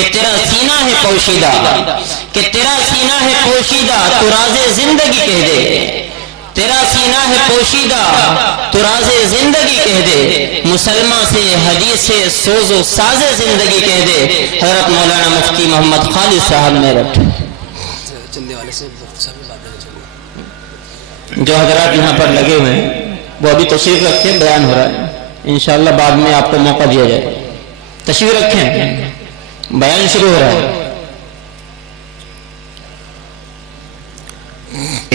کہ تیرا سینہ ہے پوشیدہ، کہ تیرا سینہ ہے پوشیدہ تو راز زندگی کہہ دے، تیرا سینہ ہے پوشیدہ تو راز زندگی کہہ دے، مسلمہ سے حدیث سے سوز و ساز زندگی کہہ دے۔ حضرت مولانا مفتی محمد خالد صاحب میرٹھ۔ جو حضرات یہاں پر لگے ہوئے ہیں وہ ابھی تشریف رکھیں، بیان ہو رہا ہے، انشاءاللہ بعد میں آپ کو موقع دیا جائے، تشریف رکھیں، بیان شروع ہو رہا ہے۔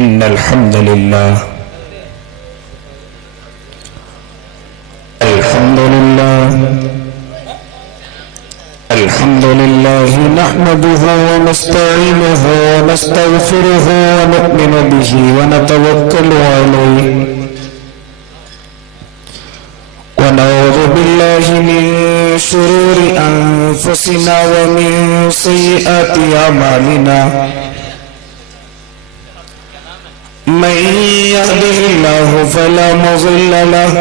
ان الحمد للہ الحمد لله نحمده ونستعينه ونستغفره ونؤمن به ونتوكل عليه ونعوذ بالله من شرور أنفسنا ومن سيئات أعمالنا من يهده الله فلا مضل له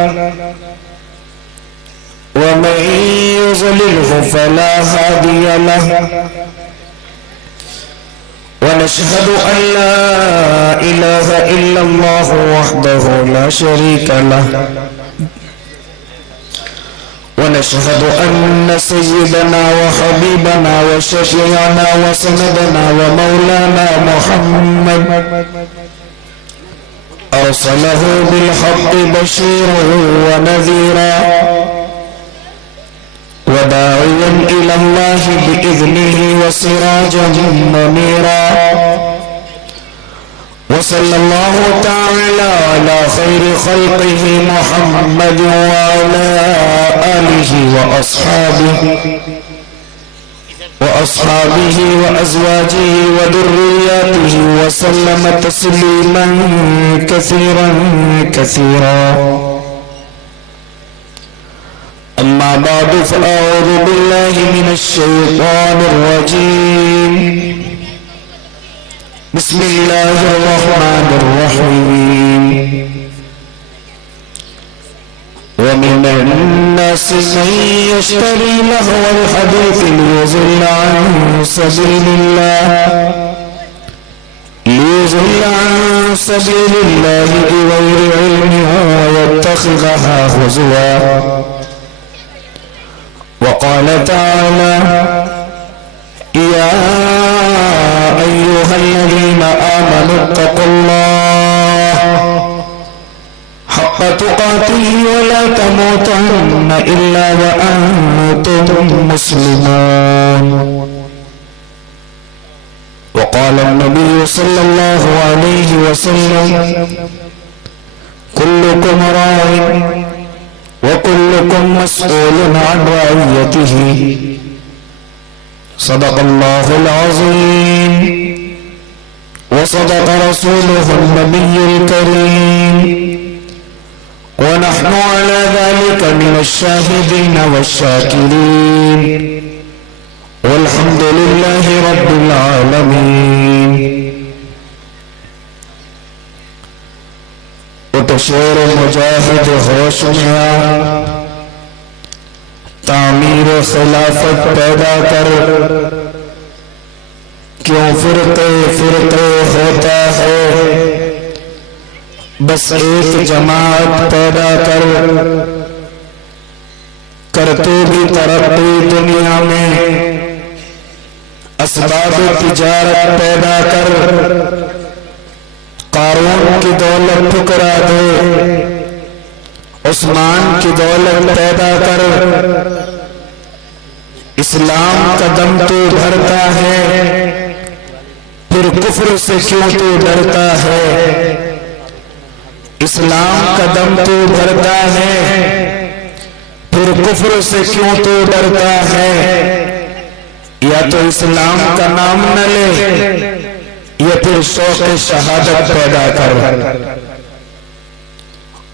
ومن يضلله فلا هادي له ونشهد أن لا إله إلا الله وحده لا شريك له ونشهد أن سيدنا وحبيبنا وشفيعنا وسندنا ومولانا محمد أرسله بالحق بشيرا ونذيرا وداعيا إلى الله بإذنه وسراجا منيرا وصلى الله تعالى على خير خلقه محمد وعلى آله وأصحابه وأزواجه وذرياته وسلم تسليما كثيرا كثيرا أما بعد فأعوذ بالله من الشيطان الرجيم بسم الله الرحمن الرحيم ومن الناس من يشتري لهو الحديث ليضل عن سبيل الله بغير علم ويتخذها هزوا وقال تعالى يا أيها الذين آمنوا اتقوا الله حق تقاته ولا تموتن إلا وأنتم مسلمون وقال النبي صلى الله عليه وسلم كلكم راع وكلكم مسؤول عن رعيته صدق الله العظيم وصدق رسوله النبي الكريم ونحن على ذلك من الشاهدين والشاكرين والحمد لله رب العالمين شعر مجاہد ہوش میں آ تعمیر خلافت پیدا کر کیوں فرقے فرقے ہوتا ہے بس ایک جماعت پیدا کر تو بھی ترقی دنیا میں اسباب تجارت پیدا کر قارون کی دولت ٹھکرا دے عثمان کی دولت پیدا کر اسلام کا دم تو بھرتا ہے پھر کفر سے کیوں تو ڈرتا ہے اسلام کا دم تو بھرتا ہے پھر کفر سے کیوں تو ڈرتا ہے یا تو اسلام کا نام نہ لے یہ پھر شوق شہادت پیدا کر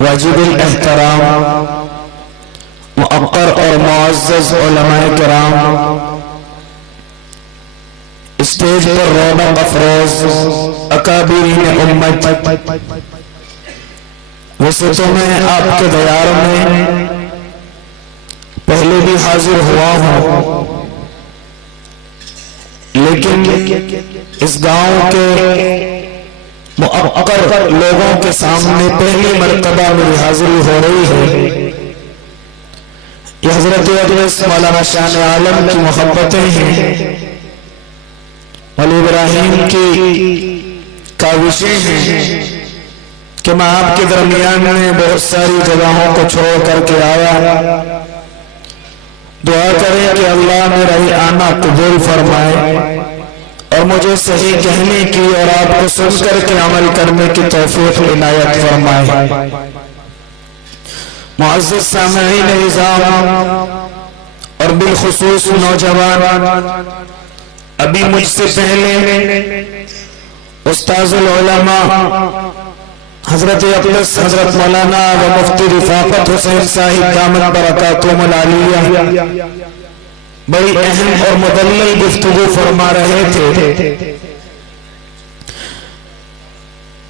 واجب الاحترام مؤقر اور معزز علماء کرام اسٹیج پر رونق افروز اکابرین امت ویسے تو میں آپ کے دیار میں پہلے بھی حاضر ہوا ہوں لیکن اس گاؤں کے مؤقر لوگوں کے سامنے پہلی مرتبہ میری حاضری ہو رہی ہے۔ یہ حضرت اقدس مولانا شان عالم کی محبتیں ہیں، ولی ابراہیم کی کاوشیں ہیں کہ میں آپ کے درمیان میں بہت ساری جگہوں کو چھوڑ کر کے آیا۔ دعا کریں کہ اللہ میرا یہ آنا قبول فرمائے اور مجھے صحیح کہنے کی اور آپ کو سن کر کے عمل کرنے کی توفیق عنایت فرمائے۔ معزز سامعین نظام اور بالخصوص نوجوان، ابھی مجھ سے پہلے استاذ العلماء حضرت اقدس حضرت مولانا و مفتی رفاقت حسین صاحب دامت برکاتہم العالیہ بڑی اہم اور مدلل گفتگو فرما رہے تھے۔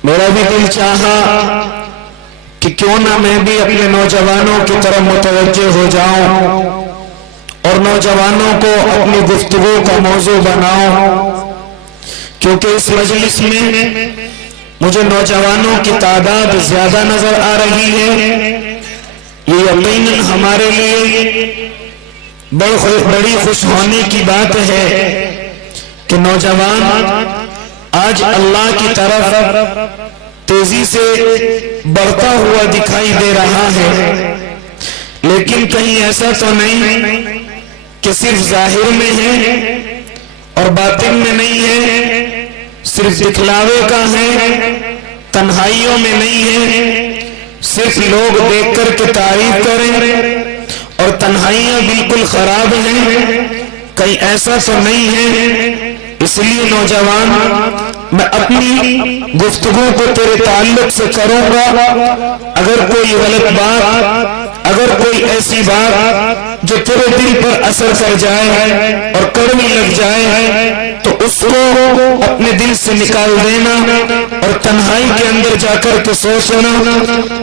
میرا بھی دل چاہا کہ کیوں نہ میں بھی اپنے نوجوانوں کی طرف متوجہ ہو جاؤں اور نوجوانوں کو اپنی گفتگو کا موضوع بناؤں، کیونکہ اس مجلس میں مجھے نوجوانوں کی تعداد زیادہ نظر آ رہی ہے۔ یہ یقیناً ہمارے لیے بڑی خوش ہونے کی بات ہے کہ نوجوان آج اللہ کی طرف تیزی سے بڑھتا ہوا دکھائی دے رہا ہے، لیکن کہیں ایسا تو نہیں کہ صرف ظاہر میں ہے اور باطن میں نہیں ہے، صرف دکھلاوے کا ہے، تنہائیوں میں نہیں ہے، صرف لوگ دیکھ کر کے تعریف کریں اور تنہائیاں بالکل خراب ہیں، کہیں ایسا تو نہیں ہے۔ اس لیے نوجوان، میں اپنی گفتگو کو تیرے تعلق سے کروں گا۔ اگر کوئی غلط بات، اگر کوئی ایسی بات جو تیرے دل پر اثر کر جائے اور کڑوی لگ جائے تو اس کو اپنے دل سے نکال دینا اور تنہائی کے اندر جا کر کے سوچنا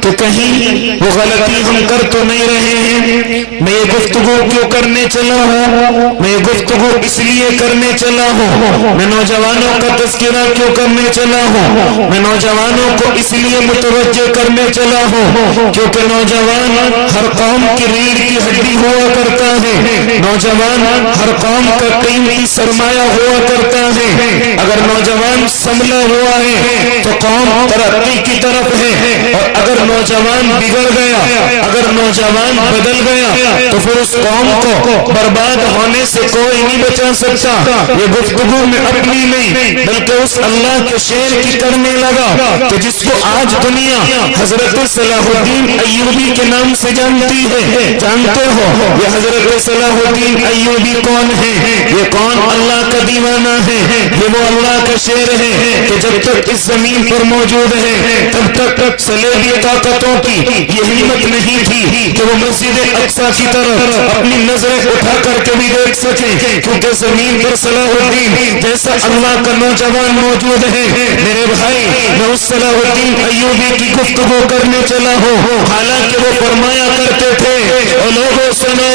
کہ کہیں وہ غلطی ہم کر تو نہیں رہے ہیں۔ میں یہ گفتگو کیوں کرنے چلا ہوں؟ میں یہ گفتگو اس لیے کرنے چلا ہوں، میں نوجوانوں کا تذکرہ کیوں کرنے چلا ہوں؟ میں نوجوانوں کو اس لیے متوجہ کرنے چلا ہوں کیونکہ نوجوان ہر قوم کی ریڑھ کی ہڈی ہوا کرتا ہے، نوجوان ہر قوم کا قیمتی سرمایہ ہوا کرتا ہے۔ اگر نوجوان سنبھلا ہوا ہے تو قوم ترقی کی طرف ہے، اور اگر نوجوان بگڑ گیا، اگر نوجوان بدل گیا تو پھر اس قوم کو برباد ہونے سے کوئی نہیں بچا سکتا۔ یہ گفتگو میں اپنی نہیں بلکہ اس اللہ کے شعر کی کرنے لگا کہ جس کو آج دنیا حضرت صلاح الدین ایوبی کے نام سے جانتی ہے۔ جانتے ہو یہ حضرت صلاح الدین ایوبی کون ہے؟ یہ کون اللہ کا دیوانہ ہے؟ یہ وہ اللہ کا شعر ہے کہ جب تک اس زمین پر موجود ہے تب تک صلیبی طاقتوں کی یہ ہمت نہیں تھی کہ وہ مسجد اقصی کی طرف اپنی نظریں اٹھا کر کے بھی دیکھ سکیں، کیونکہ زمین پر صلاح الدین جیسا اللہ کا نوجوان موجود ہے۔ میرے بھائی، میں اس صلاح الدین ایوبی کی گفتگو کرنے چلا ہوں، حالانکہ وہ فرمایا کرتے تھے، او لوگوں سنو،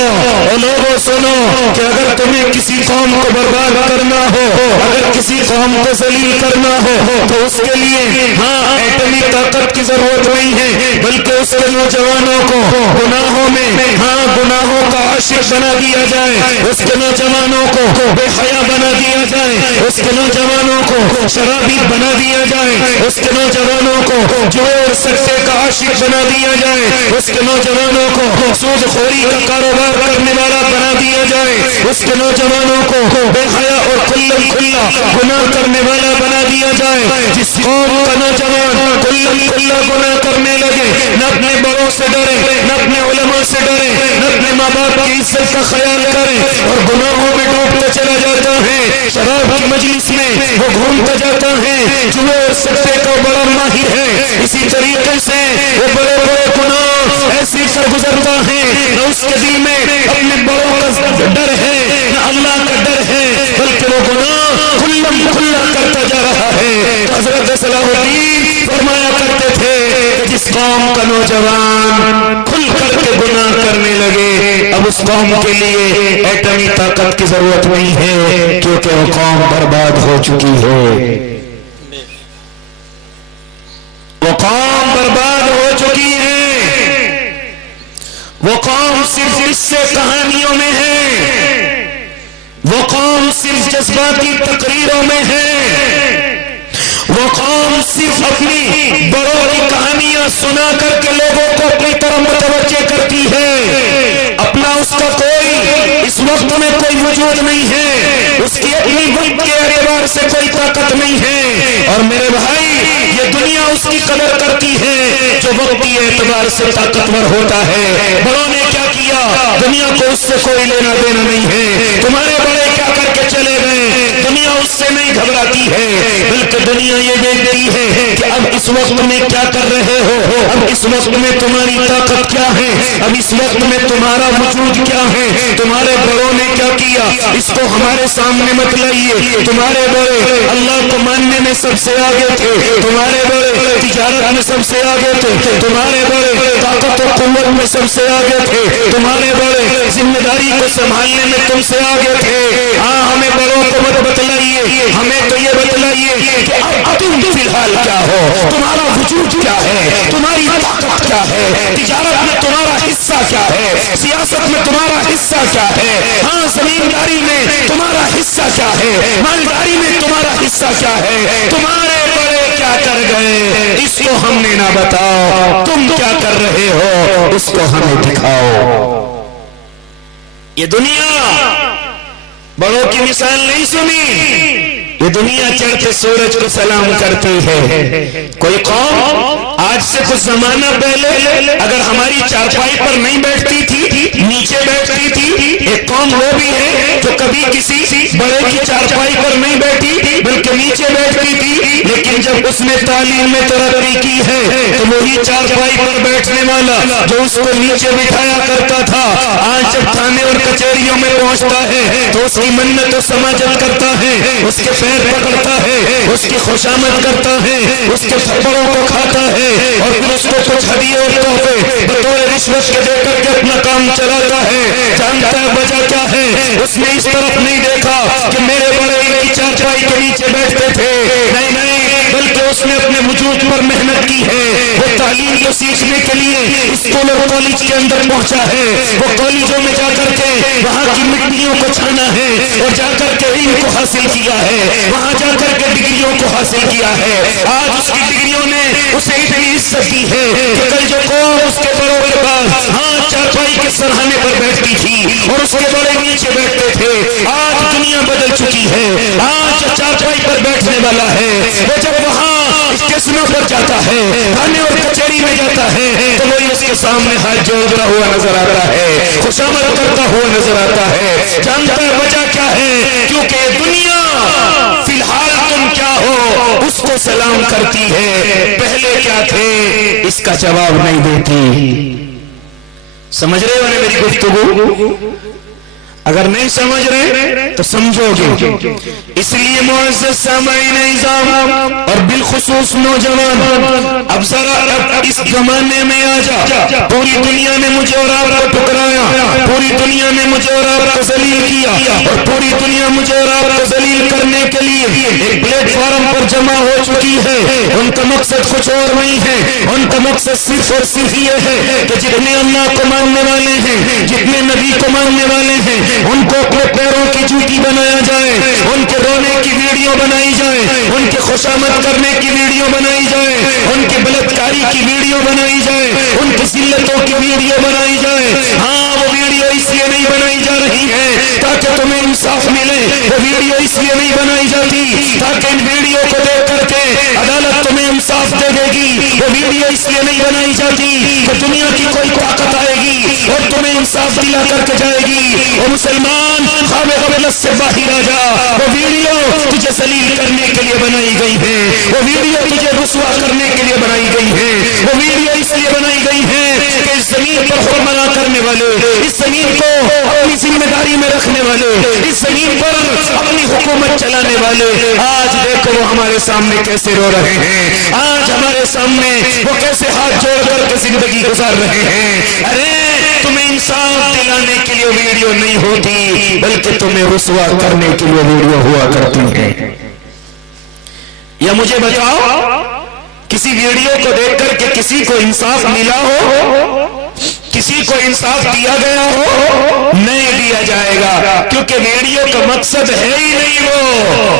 او لوگوں سنو کہ اگر تمہیں کسی قوم کو برباد کرنا ہو، اگر کسی قوم کو ذلیل کرنا ہو تو اس کے لیے ایٹمی طاقت کی ضرورت نہیں ہے، بلکہ اس کے نوجوانوں کو گناہوں میں گناہوں کا عاشق بنا دیا جائے، اس کے نوجوانوں کو بے حیا بنا دیا جائے، اس کے نوجوانوں کو شرابی بنا دیا جائے، اس کے نوجوانوں کو جوڑ سکتے کا عاشق بنا دیا جائے، اس کے نوجوانوں کو سود خوری کا کاروبار کرنے والا بنا دیا جائے، اس کے نوجوانوں کو بے حیا اور کھلم کھلا گناہ کرنے والا بنا دیا جائے۔ جس قوم کا نوجوان کھلم کھلا گناہ کرنے لگے، نہ اپنے بڑوں سے ڈرے، نہ اپنے علماء سے ڈرے، نہ اپنے ماں باپ کی عزت کا خیال کرے اور گناہوں میں ڈوبتا چلا جاتا ہے، شراب کی مجلس میں وہ گھومتا جاتا ہے، جوئے اور سکتے کا بڑا ماہر ہے، اسی طریقے سے وہ بڑے بڑے گناہ ایسی سر گزرتا ہے، نہ اس کے دل میں اپنے بڑوں کا ڈر ہے، نہ اللہ کا ڈر ہے، بلکہ وہ گناہ کھلم کھلا کرتا جا رہا ہے۔ حضرت صلاح الدین فرمایا کرتے تھے کہ جس قوم کا نوجوان کھل کر کے گناہ کرنے لگے، اب اس قوم کے لیے ایٹمی طاقت کی ضرورت نہیں ہے، کیونکہ کہ وہ قوم برباد ہو چکی ہے، وہ قوم برباد ہو چکی ہے، وہ قوم صرف قصے کہانیوں میں ہے، وہ قوم صرف جذباتی تقریروں میں ہے، وہ قوم صرف اپنی بڑوں کی کہانیاں سنا کر کے لوگوں کو اپنی طرف متوجہ کرتی ہے، اپنا اس کا کوئی اس وقت میں کوئی وجود نہیں ہے، اس کی اپنی ملک کے اعتبار سے کوئی طاقت نہیں ہے، اور میرے بھائی یہ دنیا اس کی قدر کرتی ہے جو وقتی اعتبار سے طاقتور ہوتا ہے۔ بڑوں نے کیا کیا؟ دنیا کو اس سے کوئی لینا دینا نہیں ہے، تمہارے بڑے کیا کر کے چلے گئے، دنیا اس سے نہیں گھبراتی ہے، بلکہ دنیا یہ دیکھتی ہے کہ اب اس وقت میں کیا کر رہے ہو، اب اس وقت میں تمہاری طاقت کیا ہے، اب اس وقت میں تمہارا وجود کیا ہے، تمہارے بڑوں نے کیا کیا، اس کو ہمارے سامنے مت لائیے، تمہارے بڑے اللہ کو ماننے میں سب سے آگے تھے، تمہارے بڑے تجارت میں سب سے آگے تھے، تمہارے بڑے طاقت و قوت میں سب سے آگے تھے، تمہارے بڑے ذمہ داری کو سنبھالنے میں تم سے آگے تھے۔ ہاں ہمیں بڑوں کو مت بتلائیے، ہمیں تو یہ بتلائیے کہ اب تم فی الحال کیا ہو، تمہارا وجود کیا ہے، تمہاری طاقت کیا ہے، تجارت میں تمہارا حصہ کیا ہے، سیاست میں تمہارا حصہ کیا ہے، ہاں زمینداری میں تمہارا حصہ کیا ہے، مالداری میں تمہارا حصہ کیا ہے، تمہارے بڑے کیا کر گئے اس کو ہم نے نہ بتاؤ، تم کیا کر رہے ہو اس کو ہمیں دکھاؤ۔ یہ دنیا بڑوں کی مثال نہیں سنی، یہ دنیا چڑھتے سورج کو سلام کرتی ہے۔ کوئی قوم آج سے کچھ زمانہ پہلے اگر ہماری چارپائی پر نہیں بیٹھتی تھی، نیچے بیٹھتی تھی، ایک قوم وہ بھی ہے جو کبھی کسی بڑے کی چارپائی پر نہیں بیٹھی بلکہ نیچے بیٹھتی تھی، لیکن جب اس نے تعلیم میں ترقی کی ہے تو وہی چارپائی پر بیٹھنے والا جو اس کو نیچے بٹھایا کرتا تھا، آج جب تھانے اور کچہریوں میں پہنچتا ہے تو اس کی منت و سماجت کرتا ہے، اس کے پیر پکڑتا ہے، اس کی خوشامد کرتا ہے، اس کے تھپڑوں کو کھاتا ہے، اور پھر اس کو کچھ ہدیے اور تحفے بطور رشوت کے دے کر کے اپنا کام چلاتا ہے۔ جانتا ہے وجہ کیا ہے؟ اس نے اس طرف نہیں دیکھا کہ میرے بڑے ان کی چارپائی کے نیچے بیٹھتے تھے، نہیں، بلکہ اس نے اپنے وجود پر محنت کی ہے، وہ تعلیم کو سیکھنے کے لیے اسکول اور کالج کے اندر پہنچا ہے، وہ کالجوں میں جا کر کے وہاں کی مٹیوں کو چھانا ہے اور جا کر کے علم کو حاصل کیا ہے، وہاں جا کر کے ڈگریوں کو حاصل کیا ہے۔ آج اس کی ڈگریوں نے اسے اتنی عزت دی ہے کہ کل جو قوم اس کے بڑوں کے پاس ہاں چارپائی کے سرہانے پر بیٹھتی تھی اور اس کے بڑے نیچے بیٹھتے تھے، آج دنیا بدل چکی ہے۔ آج جو چارپائی پر بیٹھنے والا ہے وہ جب وہاں اسٹیشنوں پر جاتا ہے، تھانے اور کچہری میں جاتا ہے تو وہی اس کے سامنے ہاتھ جوڑتا ہوا نظر آتا ہے، خوشامد کرتا ہوا نظر آتا ہے۔ جانتا ہے وجہ کیا ہے؟ کیونکہ دنیا فی الحال تم کیا ہو اس کو سلام کرتی ہے، پہلے کیا تھے اس کا جواب نہیں دیتی۔ سمجھ رہے ہو نا میری گفتگو؟ اگر نہیں سمجھ رہے تو سمجھو گے۔ اس لیے معزز سامعین اعظام اور بالخصوص نوجوان، اب ذرا اس زمانے میں آ جا، پوری دنیا نے مجھے اور آپ کو ٹکرایا، پوری دنیا نے مجھے اور آپ کو ذلیل کیا، اور پوری دنیا مجھے اور آپ کو ذلیل کرنے کے لیے ایک پلیٹ فارم پر جمع ہو چکی ہے۔ ان کا مقصد کچھ اور نہیں ہے، ان کا مقصد صرف اور صرف یہ ہے کہ جتنے اللہ کو ماننے والے ہیں، جتنے نبی کو ماننے والے ہیں، ان کو اپنے پیروں کی جوتی بنایا جائے، ان کے رونے کی ویڈیو بنائی جائے، ان کے خوشامد کرنے کی ویڈیو بنائی جائے، ان کی بلاتکاری کی ویڈیو بنائی جائے، ان کی ذلتوں کی ویڈیو بنائی جائے۔ ہاں وہ ویڈیو اس لیے نہیں بنائی جا رہی ہے تاکہ تمہیں انصاف ملے، وہ ویڈیو اس لیے نہیں بنائی جاتی تاکہ ان ویڈیو کو دیکھ کر کے عدالت تمہیں انصاف دے دے گی، وہ ویڈیو اس لیے نہیں بنائی جاتی کہ دنیا کی کوئی طاقت آئے گی اور تمہیں انصاف دلا کر کے جائے گی۔ وہ مسلمان خواب غفلت سے باہر آ جا، وہ ویڈیو تجھے ذلیل کرنے کے لیے بنائی گئی ہے، وہ ویڈیو تجھے رسوا کرنے کے لیے بنائی گئی ہے، وہ ویڈیو اس لیے بنائی گئی ہے کہ کہ اس زمین پر حکمراں کرنے والے، اس زمین کو اپنی ذمہ داری میں رکھنے والے، اس زمین پر اپنی حکومت چلانے والے آج دیکھو وہ ہمارے سامنے کیسے رو رہے ہیں، آج ہمارے سامنے وہ کیسے ہاتھ جوڑ کر کے زندگی گزار رہے ہیں۔ ارے تمہیں انصاف دلانے کے لیے ویڈیو نہیں ہوتی، بلکہ تمہیں رسوا کرنے کے لیے ویڈیو ہوا کرتی ہے۔ یا مجھے بتاؤ کسی ویڈیو کو دیکھ کر کے کسی کو انصاف ملا ہو، کسی کو انصاف دیا گیا ہو؟ نہیں دیا جائے گا، کیونکہ ویڈیو کا مقصد ہے ہی نہیں،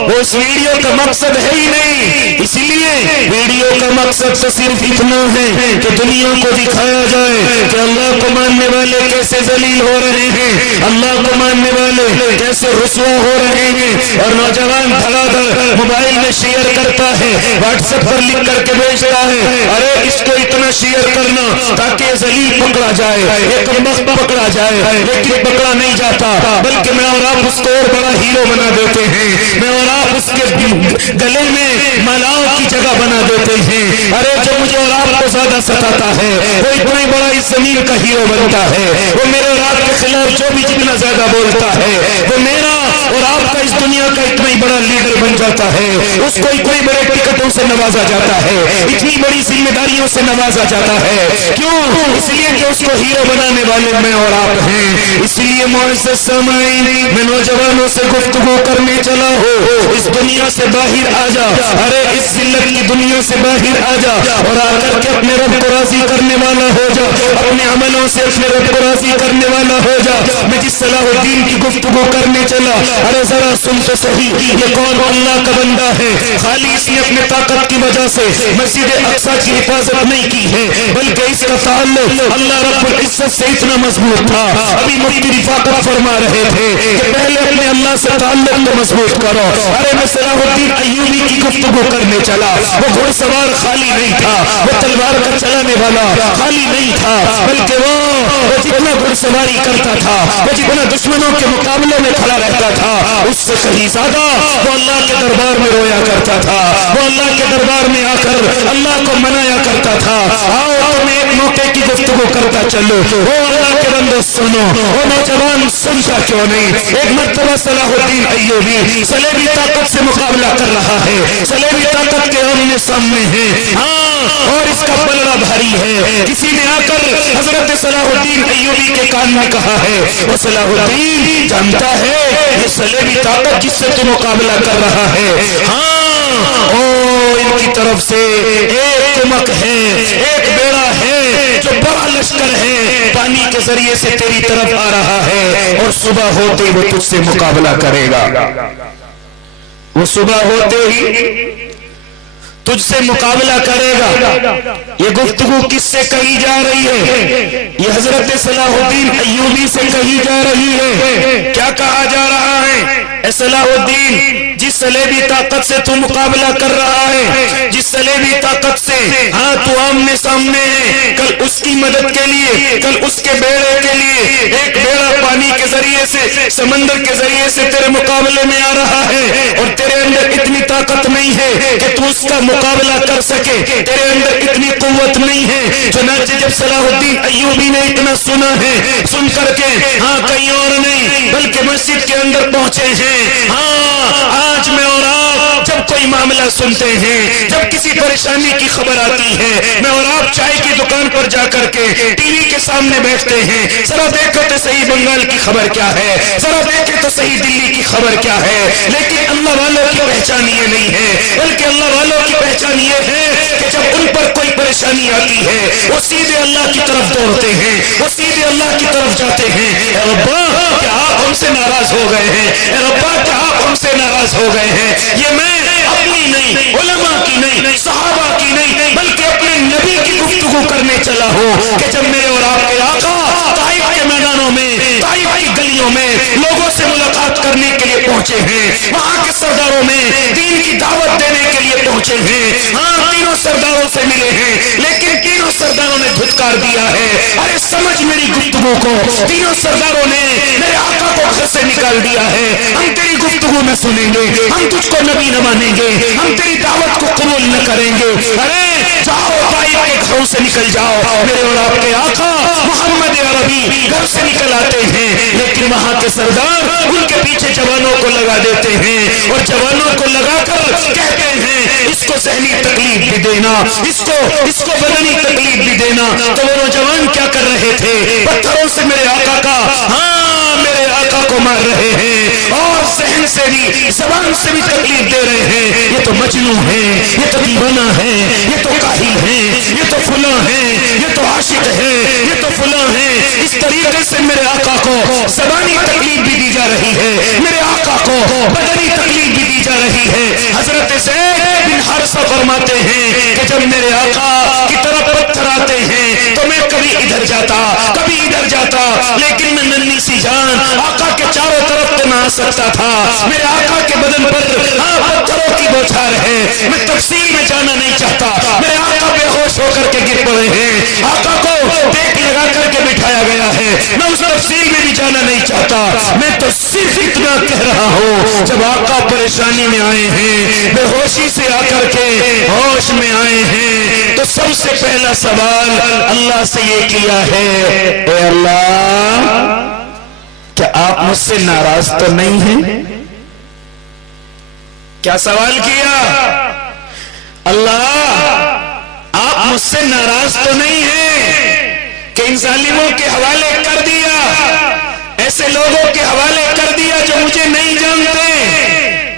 وہ اس ویڈیو کا مقصد ہے ہی نہیں۔ اسی لیے ویڈیو کا مقصد تو صرف اتنا ہے کہ دنیا کو دکھایا جائے کہ اللہ کو ماننے والے کیسے ذلیل ہو رہے ہیں، اللہ کو ماننے والے کیسے رسوا ہو رہے ہیں۔ اور نوجوان دھڑا دھڑ موبائل میں شیئر کرتا ہے، واٹس ایپ پر لکھ کر کے بھیجتا ہے، ارے اس کو اتنا شیئر کرنا تاکہ ذلیل پکڑا جائے، ایک مخت پکڑا جائے، لیکن پکڑا نہیں جاتا، بلکہ میں اور آپ اس کو اور بڑا ہیرو بنا دیتے ہیں، میں اور آپ اس کے گلے میں مالاؤں کی جگہ بنا دیتے ہیں۔ ارے جو مجھے اور آپ کو زیادہ ستاتا ہے وہ اتنا ہی بڑا اس زمین کا ہیرو بنتا ہے، وہ میرے اور آپ کے خلاف جو بھی جتنا زیادہ بولتا ہے وہ میرا اور آپ کا اس دنیا کا اتنا ہی بڑا لیڈر بن جاتا ہے، اس کو اتنے بڑے ٹکٹوں سے نوازا جاتا ہے، اتنی بڑی ذمہ داریوں سے نوازا جاتا ہے۔ کیوں؟ اس لیے کہ اس کو ہیرو بنانے والے میں اور آپ ہیں۔ اس لیے معزز سامعین، میں نوجوانوں سے گفتگو کرنے چلا ہوں، اس دنیا سے باہر آ جا، ارے اس ذلت کی دنیا سے باہر آ جا اور آ کر کے اپنے رب کو راضی کرنے والا ہو جا، اپنے عملوں سے اپنے رب کو راضی کرنے والا ہو جا۔ میں جس صلاح الدین کی گفتگو کرنے چلا، ارے ذرا سن تو صحیح، یہ کون اللہ کا بندہ ہے؟ خالی اس نے اپنے طاقت کی وجہ سے مسجد اقصی کی حفاظت نہیں کی ہے، بلکہ اس کا تعلق اللہ رب العزت سے اتنا مضبوط تھا۔ ابھی مفتی رفاقت فرما رہے تھے کہ پہلے اپنے اللہ سے تعلق کو مضبوط کرو۔ ارے میں صلاح الدین ایوبی کی گفتگو کرنے چلا، وہ گھڑ سوار خالی نہیں تھا، وہ تلوار کا چلانے والا خالی نہیں تھا، بلکہ وہ جتنا گھڑ سواری کرتا تھا، وہ جتنا دشمنوں کے مقابلے میں کھڑا رہتا تھا، اس سے کہیں زیادہ وہ اللہ کے دربار میں رویا کرتا تھا، وہ اللہ کے دربار میں آ کر اللہ کو منایا کرتا تھا۔ آؤ میں ایک موقع کی گفتگو کرتا چلو، وہ اللہ کے بندو سنو، وہ نوجوان سنتا کیوں نہیں؟ ایک مرتبہ صلاح الدین ایوبی صلیبی طاقت سے مقابلہ کر رہا ہے، صلیبی طاقت کے آمنے سامنے ہے، ہاں، اور اس کا پلڑا بھاری ہے۔ کسی نے آ کر حضرت صلاح الدین ایوبی کے کان میں کہا ہے، وہ صلاح الدین جانتا ہے یہ صلیبی طاقت جس سے تو مقابلہ کر رہا ہے، ہاں، ان کی طرف سے ایک کمک ہے، ایک بیڑا ہے جو بڑا لشکر ہے، پانی کے ذریعے سے تیری طرف آ رہا ہے، اور صبح ہوتے وہ تجھ سے مقابلہ کرے گا، وہ صبح ہوتے ہی تجھ سے مقابلہ کرے گا۔ یہ گفتگو کس سے کہی جا رہی ہے؟ یہ حضرت صلاح الدین ایوبی سے کہی جا رہی ہے۔ کیا کہا جا رہا ہے؟ اے صلاح الدین، جس صلیبی طاقت سے تو مقابلہ کر رہا ہے، جس صلیبی طاقت سے ہاں تو آمنے سامنے ہے، کل اس کی مدد کے لیے، کل اس کے بیڑے کے لیے ایک بیڑا پانی کے ذریعے سے، سمندر کے ذریعے سے تیرے مقابلے میں آ رہا ہے، اور تیرے اندر اتنی طاقت نہیں ہے کہ تو اس کا مقابلہ کر سکے، تیرے اندر اتنی قوت نہیں ہے۔ چنانچہ جب صلاح الدین ایوبی نے اتنا سنا ہے، سن کر کے ہاں کہیں اور نہیں بلکہ مسجد کے اندر پہنچے ہیں۔ ہاں آج میں اور آپ جب کوئی معاملہ سنتے ہیں، جب کسی پریشانی کی خبر آتی ہے، میں اور آپ چائے کی دکان پر جا کر کے ٹی وی کے سامنے بیٹھتے ہیں، ذرا دیکھو تو صحیح بنگال کی خبر کیا ہے، ذرا دیکھے تو صحیح دلی کی خبر کیا ہے۔ لیکن اللہ والوں کی پہچان یہ نہیں ہے، بلکہ اللہ والوں کی پہچان یہ ہے کہ جب ان پر کوئی پریشانی آتی ہے وہ سیدھے اللہ کی طرف دوڑتے ہیں، وہ سیدھے اللہ کی طرف جاتے ہیں۔ اے ربا کیا آپ ہم سے ناراض ہو گئے ہیں؟ اے ربا کیا آپ ہم سے ناراض ہو گئے ہیں؟ یہ میں اپنی نہیں، علماء کی نہیں، صحابہ کی نہیں، بلکہ اپنے نبی کی گفتگو کرنے چلا ہوں کہ جب میرے اور آپ کے آقا طائف کے میدانوں میں، طائف کی گلیوں میں لوگوں سے ملاقات کرنے کے لیے پہنچے ہیں، وہاں کے سرداروں میں دین کی دعوت دینے کے لیے پہنچے ہیں، ہاں تینوں سرداروں سے ملے ہیں، لیکن تینوں سرداروں نے دھتکار دیا ہے۔ ارے سمجھ میری گفتگو کو، تینوں سرداروں نے میرے آقا کو گھر سے نکال دیا ہے، ہم تیری گفتگو نہ سنیں گے، ہم تجھ کو نبی نہ مانیں گے، ہم تیری دعوت کو قبول نہ کریں گے۔ ارے جاؤ طائف کے گھروں سے نکل جاؤ، میرے اور آپ کے آقا محمد عربی گھر سے نکل آتے ہیں، لیکن وہاں کے سردار ان کے پیچھے جوانوں کو لگا دیتے ہیں، اور جوانوں کو لگا کر کہتے ہیں اس کو ذہنی تکلیف بھی دینا، اس کو بدنی تکلیف بھی دینا۔ تو وہ نوجوان کیا کر رہے تھے؟ پتھروں سے میرے آقا کا، ہاں میرے آقا کو مار رہے ہیں، اور ذہن سے بھی زبان سے بھی تکلیف دے رہے ہیں۔ یہ تو مجنون ہے، یہ تو دیوانہ ہے، یہ تو کاہل ہے، یہ تو فلاں ہے، یہ تو عاشق ہے، یہ تو فلاں ہے۔ اس طریقے سے میرے آقا کو زبانی تکلیف بھی دی جا رہی ہے، میرے آقا کو بدنی تکلیف بھی دی جا رہی ہے۔ حضرت زید بن حارثہ فرماتے ہیں کہ جب میرے آقا کی طرف پتھر آتے ہیں تو میں کبھی ادھر جاتا کبھی ادھر جاتا، لیکن میں ننھی سی جان آقا کے چاروں طرف تو نہ آ سکتا تھا۔ میرے آقا کے بدن پر پتھروں کی بوچھار ہے، میں تفصیل میں جانا نہیں چاہتا۔ میرے آقا بے ہوش ہو کر کے گر پڑے ہیں، آقا کو دیکھ لگا کر کے بٹھایا گیا ہے، میں اس تفصیل میں بھی جانا نہیں چاہتا۔ میں تو صرف اتنا کہہ رہا ہوں، جب آقا پریشانی میں آئے ہیں، بے ہوشی سے آ کر کے ہوش میں آئے ہیں، تو سب سے پہلا سوال اللہ سے یہ کیا ہے، اے اللہ کیا آپ مجھ سے ناراض تو نہیں ہیں؟ کیا سوال کیا؟ اللہ آپ مجھ سے ناراض تو نہیں ہیں کہ ان ظالموں کے حوالے کر دیا، ایسے لوگوں کے حوالے کر دیا جو مجھے نہیں جانتے؟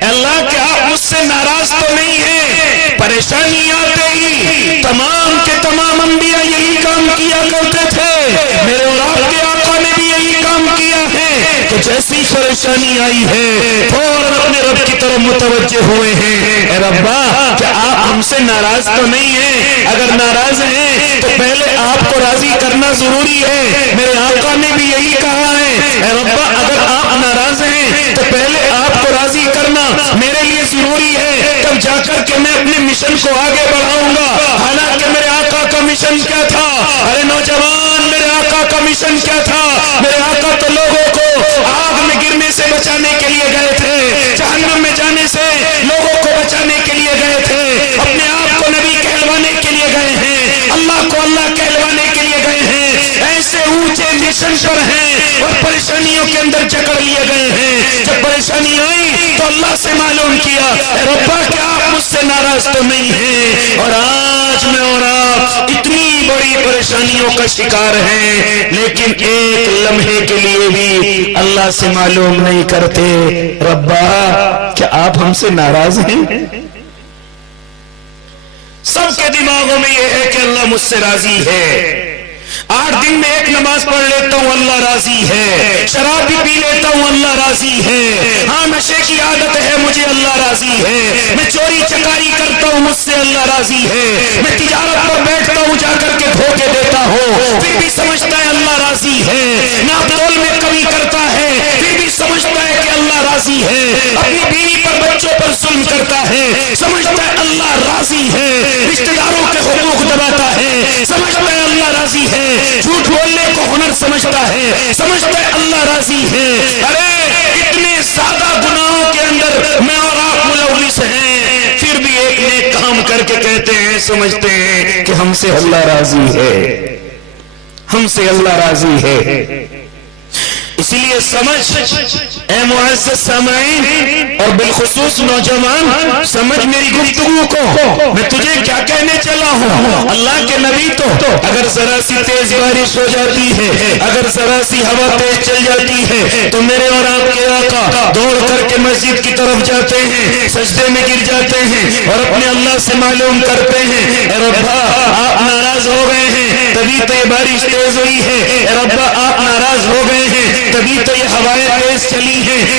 اللہ کہ آپ مجھ سے ناراض تو نہیں ہیں؟ پریشانی آتے ہی تمام کے تمام انبیاء یہی کام کیا کرتے تھے، میرے اور آپ کے آقا نے بھی یہی کام کیا ہے کہ جیسی پریشانی آئی ہے فوراً اپنے رب کی طرف متوجہ ہوئے ہیں، اے ربا کیا آپ ہم سے ناراض تو نہیں ہیں؟ اگر ناراض ہیں تو پہلے آپ کو راضی کرنا ضروری ہے، میرے آقا نے بھی یہی کہا ہے، اے ربا اگر آپ ناراض ہیں تو پہلے آپ کو راضی کرنا میرے لیے ضروری ہے، تب جا کر کے میں اپنے مشن کو آگے بڑھاؤں گا۔ حالانکہ میرے آقا کا مشن کیا تھا؟ ارے نوجوان، میرے آقا کا مشن کیا تھا؟ میرے آقا تو لوگوں کو آگ میں گرنے سے بچانے کے لیے گئے تھے، جہنم میں جانے سے لوگوں کو بچانے کے لیے گئے تھے، اپنے آپ کو نبی کہلوانے کے لیے گئے ہیں، اللہ کو اللہ کہلوانے کے لیے گئے ہیں، ایسے اونچے مشن پر ہیں اور پریشانیوں کے اندر جکڑ لیے گئے ہیں۔ جب پریشانی آئی تو اللہ سے معلوم کیا، اے ربا کیا آپ مجھ سے ناراض تو نہیں ہیں؟ اور آج میں اور آپ اتنی بڑی پریشانیوں کا شکار ہیں، لیکن ایک لمحے کے لیے بھی اللہ سے معلوم نہیں کرتے، ربا کیا آپ ہم سے ناراض ہیں؟ سب کے دماغوں میں یہ ہے کہ اللہ مجھ سے راضی ہے، 8 دن میں ایک نماز پڑھ لیتا ہوں اللہ راضی ہے، شراب بھی پی لیتا ہوں اللہ راضی ہے، ہاں نشے کی عادت ہے مجھے اللہ راضی ہے، میں چوری چکاری کرتا ہوں مجھ سے اللہ راضی ہے، میں تجارت پر بیٹھتا ہوں جا کر کے دھوکے دیتا ہوں پھر بھی سمجھتا ہے اللہ راضی ہے، ناپتول میں کمی کرتا ہے پھر بھی سمجھتا ہے کہ اللہ راضی ہے، اپنی بیوی پر بچوں پر ظلم کرتا ہے سمجھتا ہے اللہ راضی ہے، رشتہ داروں کے حقوق دباتا ہے سمجھتا ہے اللہ راضی ہے، جھوٹ بولنے کو ہنر سمجھتا ہے سمجھتا ہے اللہ راضی ہے۔ ارے اتنے زیادہ گناہوں کے اندر میں اور آپ ملوث ہیں، پھر بھی ایک نیک کام کر کے کہتے ہیں سمجھتے ہیں کہ ہم سے اللہ راضی ہے، ہم سے اللہ راضی ہے۔ اسی لیے سمجھ اے معزز سامعین اور بالخصوص نوجوان، سمجھ میری گفتگو کو، میں تجھے کیا کہنے چلا ہوں۔ اللہ کے نبی تو اگر ذرا سی تیز بارش ہو جاتی ہے، اگر ذرا سی ہوا تیز چل جاتی ہے تو میرے اور آپ کے آقا دوڑ کر کے مسجد کی طرف جاتے ہیں، سجدے میں گر جاتے ہیں اور اپنے اللہ سے معلوم کرتے ہیں، اے ربا آپ ناراض ہو گئے ہیں تبھی تو یہ بارش تیز ہوئی ہے، اے ربا آپ ناراض ہو گئے ہیں تبھی تو یہ ہوائیں تیز چلی ہیں،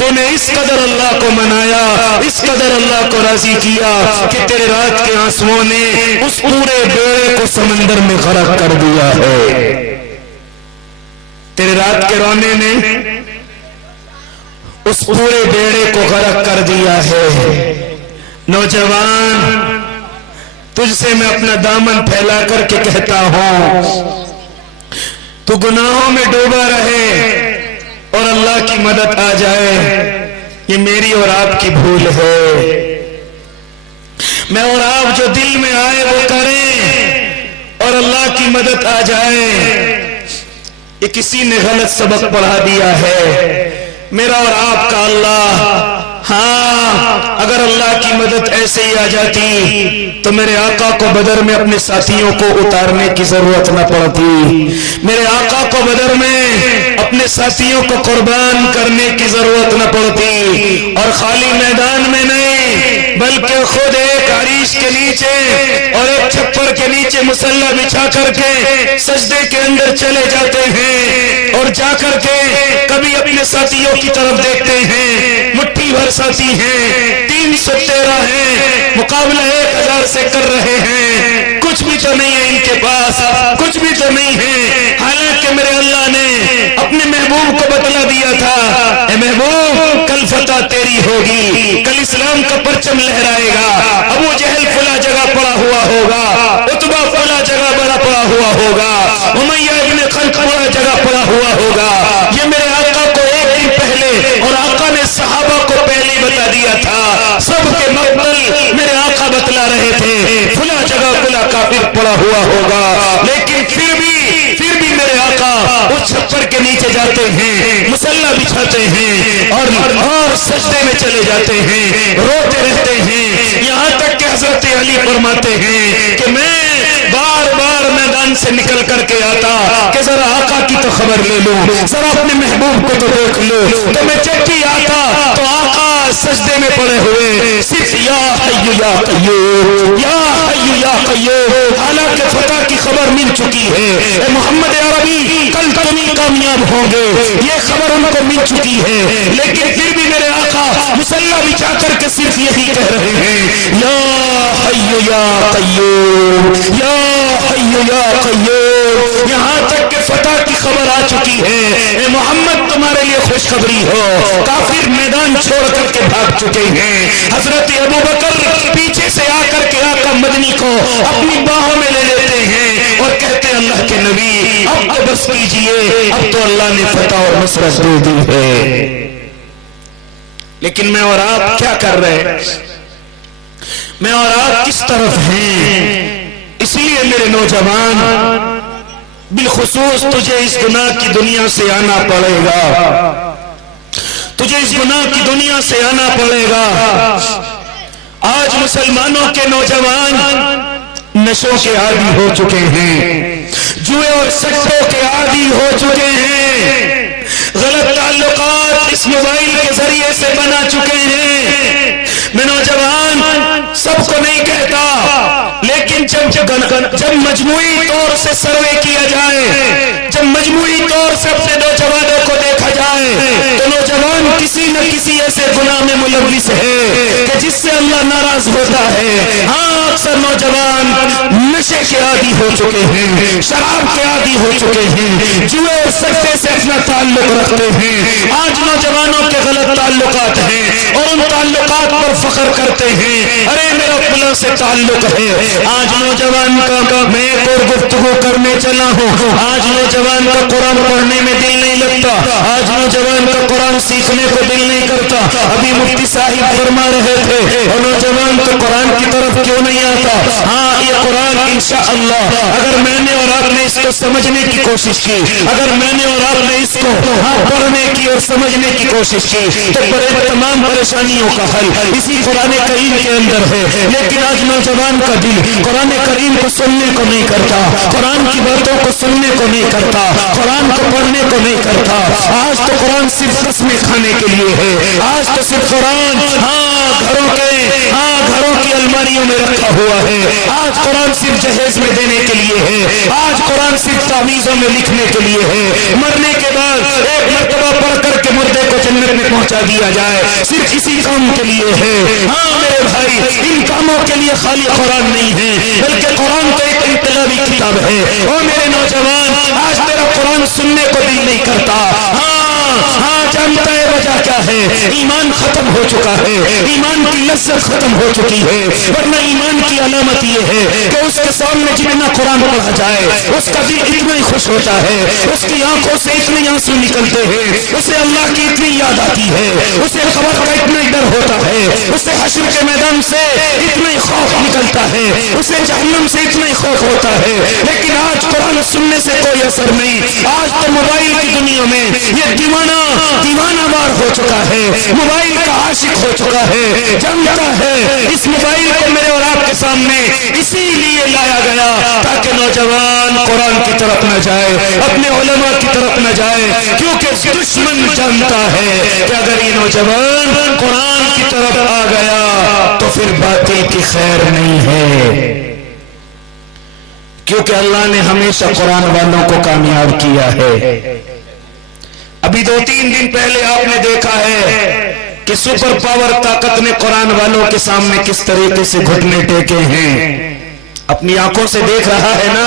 تو نے اس قدر اللہ کو منایا, اس قدر اللہ کو راضی کیا کہ تیرے رات کے آنسوؤں نے اس پورے بیڑے کو سمندر میں غرق کر دیا ہے. تیرے رات کے رونے نے اس پورے بیڑے کو غرق کر دیا ہے. نوجوان, تجھ سے میں اپنا دامن پھیلا کر کے کہتا ہوں, تو گناہوں میں ڈوبا رہے اور اللہ کی مدد آ جائے, یہ میری اور آپ کی بھول ہے. میں اور آپ جو دل میں آئے وہ کریں اور اللہ کی مدد آ جائے. یہ کسی نے غلط سبق پڑھا دیا ہے. میرا اور آپ کا اللہ, ہاں اگر اللہ کی مدد ایسے ہی آ جاتی تو میرے آقا کو بدر میں اپنے ساتھیوں کو اتارنے کی ضرورت نہ پڑتی. میرے آقا کو بدر میں اپنے ساتھیوں کو قربان کرنے کی ضرورت نہ پڑتی. اور خالی میدان میں نہیں بلکہ خود ایک عریش کے نیچے اور ایک چھپر کے نیچے مصلی بچھا کر کے سجدے کے اندر چلے جاتے ہیں اور جا کر کے کبھی اپنے ساتھیوں کی طرف دیکھتے ہیں. مٹھی بھر ساتھی ہیں, 313 ہیں, مقابلہ 1000 سے کر رہے ہیں. کچھ بھی تو نہیں ہے ان کے پاس, کچھ بھی تو نہیں ہے. حالانکہ میرے اللہ نے اپنے محبوب کو بتلا دیا تھا, اے محبوب کل فتح تیری ہوگی, کل اسلام کا پرچم لہرائے گا. ابو جہل فلا جگہ پڑا ہوا ہوگا, عتبہ فلا جگہ بڑا پڑا ہوا ہوگا, امیہ ابن خلق فلا جگہ پڑا ہوا ہوگا. یہ میرے آقا کو ایک دن پہلے اور آقا نے صحابہ کو پہلے بتا دیا تھا. سب کے مقبل میرے آقا بتلا رہے تھے فلا جگہ فلا کافر پڑا ہوا ہوگا. لیکن پھر بھی میرے آقا اس چھپر کے نیچے جاتے ہیں, مصلی بچھاتے ہیں اور سجدے میں چلے جاتے ہیں, روتے رہتے ہیں. یہاں تک کہ حضرت علی فرماتے ہیں کہ میں بار بار میدان سے نکل کر کے آتا کہ ذرا آقا کی تو خبر لے لوں, ذرا اپنے محبوب کو تو دیکھ لو. تو میں جب بھی آتا تو آقا سجدے میں پڑے ہوئے صرف یا حی یا قیوم, یا حی یا قیوم. حالانکہ فتح کی خبر مل چکی ہے, اے محمد عربی کل تم ہی کامیاب ہوں گے, یہ خبر ان کو مل چکی ہے. لیکن پھر بھی میرے آقا مصلی بچھا کر کے صرف یہی کہہ رہے ہیں یا حی یا قیوم, یا حی یا قیوم. یہاں تک کہ فتح کی خبر آ چکی ہے. اے محمد تمہارے لیے خوشخبری ہو, کافر میدان چھوڑ کر کے بھاگ چکے ہیں. حضرت ابوبکر پیچھے سے آ کر کے آقا مدنی کو اپنی باہوں میں لے لیتے ہیں اور کہتے ہیں اللہ کے نبی اب تو بس کیجئے, اب تو اللہ نے فتح اور نصرت دے دی ہے. لیکن میں اور آپ کیا کر رہے ہیں, میں اور آپ کس طرف ہیں؟ اس لیے میرے نوجوان بالخصوص تجھے اس گناہ کی دنیا سے آنا پڑے گا, تجھے اس گناہ کی دنیا سے آنا پڑے گا. آج مسلمانوں کے نوجوان نشوں کے عادی ہو چکے ہیں, جوئے اور سٹوں کے عادی ہو چکے ہیں, غلط تعلقات اس موبائل کے ذریعے سے بنا چکے ہیں. میں نوجوان سب کو نہیں کہتا, لیکن جب مجموعی طور سے سروے کیا جائے, جب مجموعی طور سے اپنے نوجوانوں کو دیکھا جائے تو نوجوان کسی نہ کسی ایسے گناہ میں ملوث ہے کہ جس سے اللہ ناراض ہوتا ہے. ہاں اکثر نوجوان نشے کے عادی ہو چکے ہیں, شراب کے عادی ہو چکے ہیں, جوئے اور سجدے سے اپنا تعلق رکھتے ہیں. آج نوجوانوں کے غلط تعلقات ہیں اور ان تعلقات پر فخر کرتے ہیں, ارے میرا فلاں سے تعلق ہے. آج نوجوان کا میں ایک اور گفتگو کرنے چلا ہوں, آج نوجوان کا قرآن پڑھنے میں دل نہیں لگتا, آج نوجوان کا قرآن سیکھنے کو دل نہیں کرتا. ابھی مفتی صاحب فرما رہے تھے اور نوجوان تو قرآن کی طرف کیوں نہیں آتا. ہاں یہ قرآن انشاءاللہ اگر میں نے اور آپ نے اس کو سمجھنے کی کوشش کی, اگر میں نے اور آپ نے اس کو پڑھنے کی اور سمجھنے کی کوشش کی تو بڑے تمام پریشانیوں کا حل اسی قرآن کریم کے اندر ہے. لیکن آج نوجوان کا دل قرآن کریم کو سننے کو نہیں کرتا, قرآن کی باتوں کو سننے کو نہیں کرتا, قرآن کو پڑھنے کو نہیں کرتا. آج تو قرآن صرف قسمیں کھانے کے لیے ہے, آج تو صرف قرآن گھروں کی الماریوں میں رکھا ہوا ہے, آج قرآن صرف جہیز میں دینے کے لیے ہے, آج قرآن صرف تعویذوں میں لکھنے کے لیے ہے. مرنے کے بعد ایک مرتبہ پڑھ کر کے مردے کو جنت میں پہنچا پہنچا دیا جائے صرف اسی کام کے لیے ہے۔ ہاں میرے بھائی، ان کاموں کے لیے خالی قرآن نہیں ہے، بلکہ قرآن تو ایک انقلابی کتاب ہے۔ اور میرے نوجوان، آج میرا قرآن سننے کو دل نہیں کرتا۔ ہاں جانتا ہے وجہ کیا ہے؟ ایمان ختم ہو چکا ہے، ایمان کی لذت ختم ہو چکی ہے۔ ورنہ ایمان کی علامت یہ ہے کہ اس کے سامنے جتنا قرآن پڑھا جائے اس کا دل اتنا ہی خوش ہوتا ہے، اس کی آنکھوں سے اتنے آنسو نکلتے ہیں، اسے اللہ کی اتنی یاد آتی ہے، اسے خبر کا اتنا ہی ڈر ہوتا ہے، اسے حشر کے میدان سے اتنا ہی خوف نکلتا ہے، اسے جہنم سے اتنا ہی خوف ہوتا ہے۔ لیکن آج قرآن سننے سے کوئی اثر نہیں۔ آج تو موبائل کی دنیا میں یہ دیوانہ وار ہو چکا ہے، موبائل کا عاشق ہو چکا ہے، جانتا ہے اس موبائل کو میرے اور آپ کے سامنے اسی لیے لایا گیا تاکہ نوجوان قرآن کی طرف نہ جائے، اپنے علماء کی طرف نہ جائے، کیونکہ دشمن جانتا ہے کہ اگر یہ نوجوان قرآن کی طرف آ گیا تو پھر باطل کی خیر نہیں ہے، کیونکہ اللہ نے ہمیشہ قرآن والوں کو کامیاب کیا ہے۔ ابھی 2-3 دن پہلے آپ نے دیکھا ہے کہ سپر پاور طاقت نے قرآن والوں کے سامنے کس طریقے سے گھٹنے ٹیکے ہیں، اپنی آنکھوں سے دیکھ رہا ہے نا۔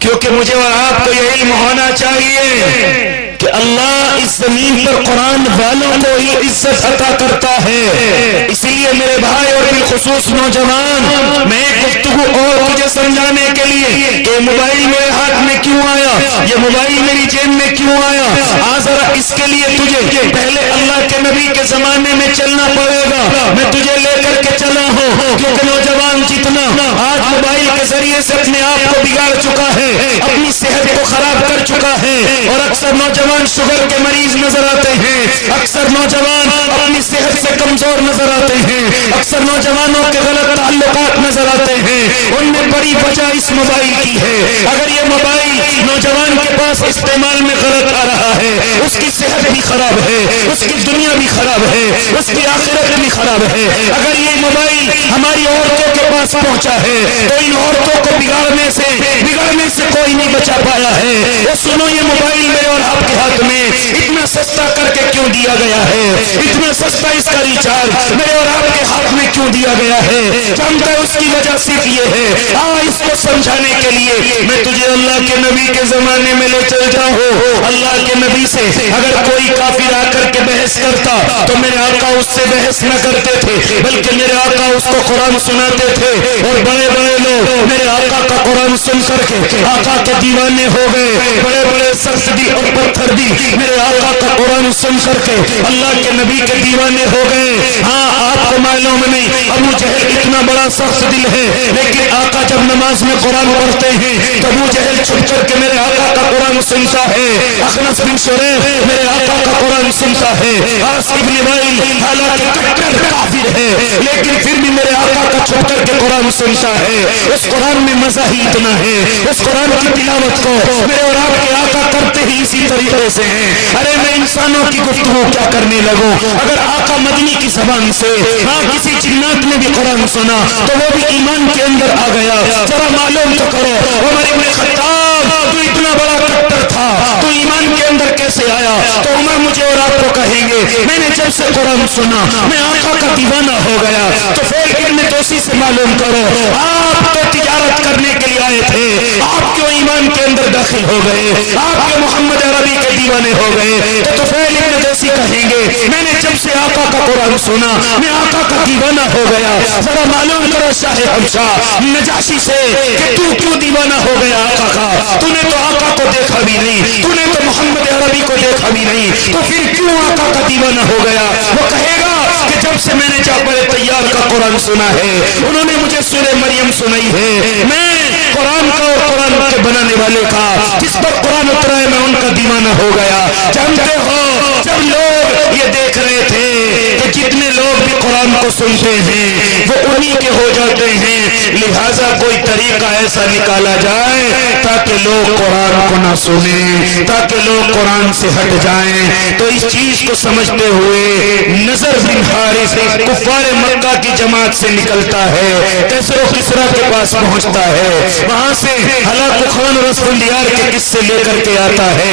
کیونکہ مجھے اور آپ کو یہ علم ہونا چاہیے کہ اللہ اس زمین پر قرآن والوں کو ہی عزت عطا کرتا ہے۔ اسی لیے میرے بھائی اور بالخصوص نوجوان، میں ایک گفتگو اور مجھے سمجھانے کے لیے کہ موبائل میرے ہاتھ میں کیوں آیا، یہ موبائل میری جیب میں کیوں آیا، ذرا اس کے لیے تجھے پہلے اللہ کے نبی کے زمانے میں چلنا پڑے گا۔ میں تجھے لے کر کے چلا ہوں، کیونکہ نوجوان جتنا آج موبائل کے ذریعے سے اپنے آپ کو بگاڑ چکا ہے، اپنی صحت کو خراب کر چکا ہے، اور اکثر نوجوان شوگر کے مریض نظر آتے ہیں، اکثر نوجوان اپنی صحت سے کمزور نظر آتے ہیں، اکثر نوجوانوں کے غلط تعلقات نظر آتے ہیں۔ ان میں بڑی وجہ اس موبائل کی ہے۔ اگر یہ موبائل نوجوان کے پاس استعمال میں غلط آ رہا ہے، اس کی صحت بھی خراب ہے، اس کی دنیا بھی خراب ہے، اس کی آخرت بھی خراب ہے۔ اگر یہ موبائل ہماری عورتوں کے پاس پہنچا ہے تو ان عورتوں کو بگاڑنے سے کوئی نہیں بچا پایا ہے۔ وہ سنو، یہ موبائل میرے اور آپ کے ہاتھ میں اتنا سستا کر کے کیوں دیا گیا ہے، اتنا سستا اس کا ریچارج میرے اور آپ کے ہاتھ میں کیوں دیا گیا ہے؟ جانتا ہے اس کی وجہ صرف یہ ہے۔ اس کو سمجھانے کے لیے میں تجھے اللہ کے نبی کے زمانے میں لے چل جاؤں۔ اللہ کے نبی سے اگر کوئی کافر آ کر کے بحث کرتا تو میرے آقا اس سے بحث نہ کرتے تھے، بلکہ میرے آقا اس کو قرآن سناتے تھے، اور بڑے بڑے لوگ میرے آقا کا قرآن سن کر کے آقا کے دیوانے ہو گئے۔ بڑے بڑے سخت دل اور پتھر دل میرے آقا کا قرآن سن کر کے اللہ کے نبی کے دیوانے ہو گئے۔ آپ کو معلوم نہیں، ابو جہل اتنا بڑا سخت دل ہے، لیکن آقا جب نماز میں قرآن پڑھتے ہیں تو ابو جہل چھپ کر کے میرے آقا کا قرآن سنتا ہے۔ اخنس بن شریح میرے آقا کا قرآن سنتا ہے۔ عاص ابن وائل حالانکہ کٹر کافر ہے، لیکن پھر بھی میرے آقا کا چھپ کر کے قرآن سنتا ہے۔ اس قرآن میں مزہ ہی اتنا ہے، اس قرآن کی تلاوت کو میرے اور آپ کے آقا کرتے ہی اسی طریقے سے ہیں۔ ارے میں انسانوں کی گفتگو کیا کرنے لگوں، اگر آقا مدنی کی زبان سے کسی جنات نے بھی قرآن سنا تو وہ بھی ایمان کے اندر آ گیا۔ ذرا معلوم تو کرو، عمر ابن خطاب تو اتنا بڑا کٹر تھا، تو ایمان کے اندر کیسے آیا؟ تو عمر مجھے اور آپ کو کہیں گے میں نے جب سے قرآن سنا میں آقا کا دیوانہ ہو گیا۔ تو پھر ابن توسی سے معلوم کرو، آپ تو تجارت کرنے کے لیے آئے تھے، آپ کیوں ایمان کے اندر داخل ہو گئے؟ آپ کے محمد عربی کے دیوانے ہو گئے۔ تو فیل ابن توسی کہیں گے میں نے جب سے آقا کا قرآن سنا میں آقا کا دیوانہ ہو گیا۔ ذرا معلوم کرو شاہ حبشہ نجاشی سے کہ تو کیوں دیوانہ ہو گیا آقا کا؟ تو نے تو آقا کو دیکھا بھی نہیں، تو نے تو محمد عربی کو دیکھا بھی نہیں، تو پھر کیوں آقا کا دیوانہ ہو گیا؟ وہ کہے گا کہ جب سے میں نے جعفر طیار کا قرآن سنا ہے، انہوں نے مجھے سورہ مریم سنائی ہے، میں قرآن کا اور قرآن کے بنانے والے کا جس پر قرآن اترا ہے میں ان کا دیوانہ ہو گیا۔ جانتے ہو جب لوگ یہ دیکھ رہے تھے کہ جتنے لوگ بھی قرآن کو سنتے ہیں وہ انہی کے ہو جاتے ہیں، لہٰذا کوئی طریقہ ایسا نکالا جائے تاکہ لوگ قرآن کو نہ سنیں، تاکہ لوگ قرآن سے ہٹ جائیں۔ تو اس چیز کو سمجھتے ہوئے نضر بن حارث کفار مکہ کی جماعت سے نکلتا ہے، کسر و کسرا کے پاس پہنچتا ہے، وہاں سے ہلاک خان اور اسفندیار کے قصے لے کر کے آتا ہے،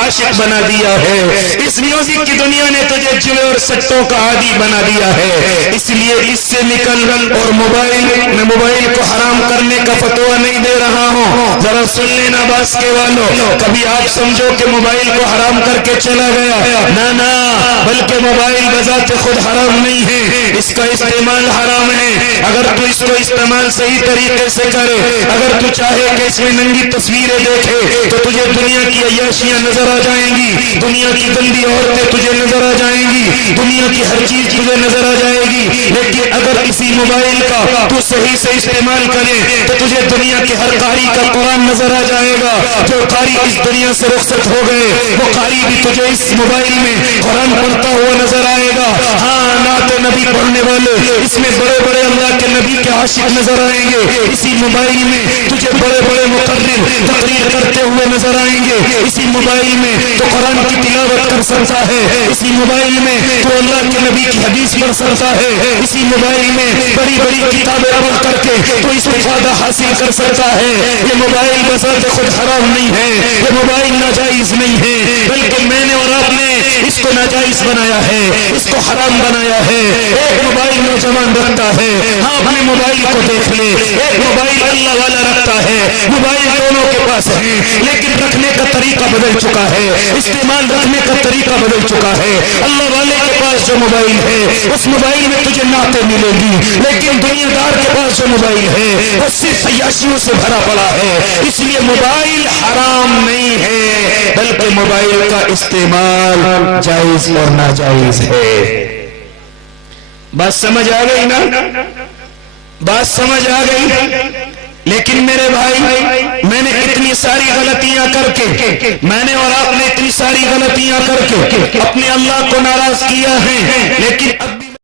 عاشق بنا دیا ہے، اس میوزک کی دنیا نے تجھے جوے اور سٹوں کا عادی بنا دیا ہے۔ اس لیے اس سے نکل، اور میں موبائل کو حرام کرنے کا فتویٰ نہیں دے رہا ہوں، ذرا سن لینا باسکے والوں، کبھی آپ سمجھو کہ موبائل کو حرام کر کے چلا گیا، نہ بلکہ موبائل بذات خود حرام نہیں ہے، اس کا استعمال حرام ہے۔ اگر تو اس کو استعمال صحیح طریقے سے کرے، اگر تو چاہے کہ اس میں ننگی تصویریں دیکھے تو تجھے دنیا کی عیاشیاں نظر آ جائیں گی، دنیا کی گندی عورتیں تجھے نظر آ جائیں گی، دنیا کی ہر چیز تجھے نظر آ جائے گی، لیکن اگر اسی موبائل کا تو صحیح سے استعمال کرے تو تجھے دنیا کے ہر قاری کا قرآن نظر آ جائے گا۔ جو قاری اس دنیا سے رخصت ہو گئے وہ قاری بھی تجھے اس موبائل میں قرآن پڑھتا ہوا نظر آئے گا۔ ہاں، نعت نبی پڑھنے والے اس میں بڑے بڑے اللہ کے نبی کے عاشق نظر آئیں گے، اسی موبائل میں تجھے بڑے بڑے مقرر تقریر کرتے ہوئے نظر آئیں گے، اسی موبائل میں تو قرآن کی تلاوت کر سکتا ہے، اسی موبائل میں تو اللہ کے نبی کی حدیث پڑھ سکتا ہے، اسی موبائل میں بڑی بڑی کتابیں پڑھ کر کے تو اس میں فائدہ حاصل کر سکتا ہے۔ یہ موبائل بذات خود حرام نہیں ہے، یہ موبائل ناجائز نہیں ہے، بلکہ میں نے اور آپ نے اس کو ناجائز بنایا ہے، اس کو حرام بنایا ہے۔ ایک موبائل نوجوان رکھتا ہے، ہاں اپنے موبائل کو دیکھ لے، ایک موبائل اللہ والا رکھتا ہے، موبائل دونوں کے پاس ہے، لیکن رکھنے کا طریقہ بدل چکا ہے، استعمال رکھنے کا طریقہ بدل چکا ہے۔ اللہ والے کے پاس جو موبائل ہے اس موبائل میں تجھے نعتیں ملے گی، لیکن دنیا دار کے پاس جو موبائل ہے وہ صرف عیاشیوں سے بھرا پڑا ہے۔ اس لیے موبائل حرام نہیں ہے، بلکہ موبائل کا استعمال جائز اور ناجائز ہے۔ بات سمجھ آ گئی نا؟ بات سمجھ آ گئی؟ لیکن میرے بھائی، میں نے اتنی ساری غلطیاں کر کے، میں نے اور آپ نے اتنی ساری غلطیاں کر کے اپنے اللہ کو ناراض کیا ہے، لیکن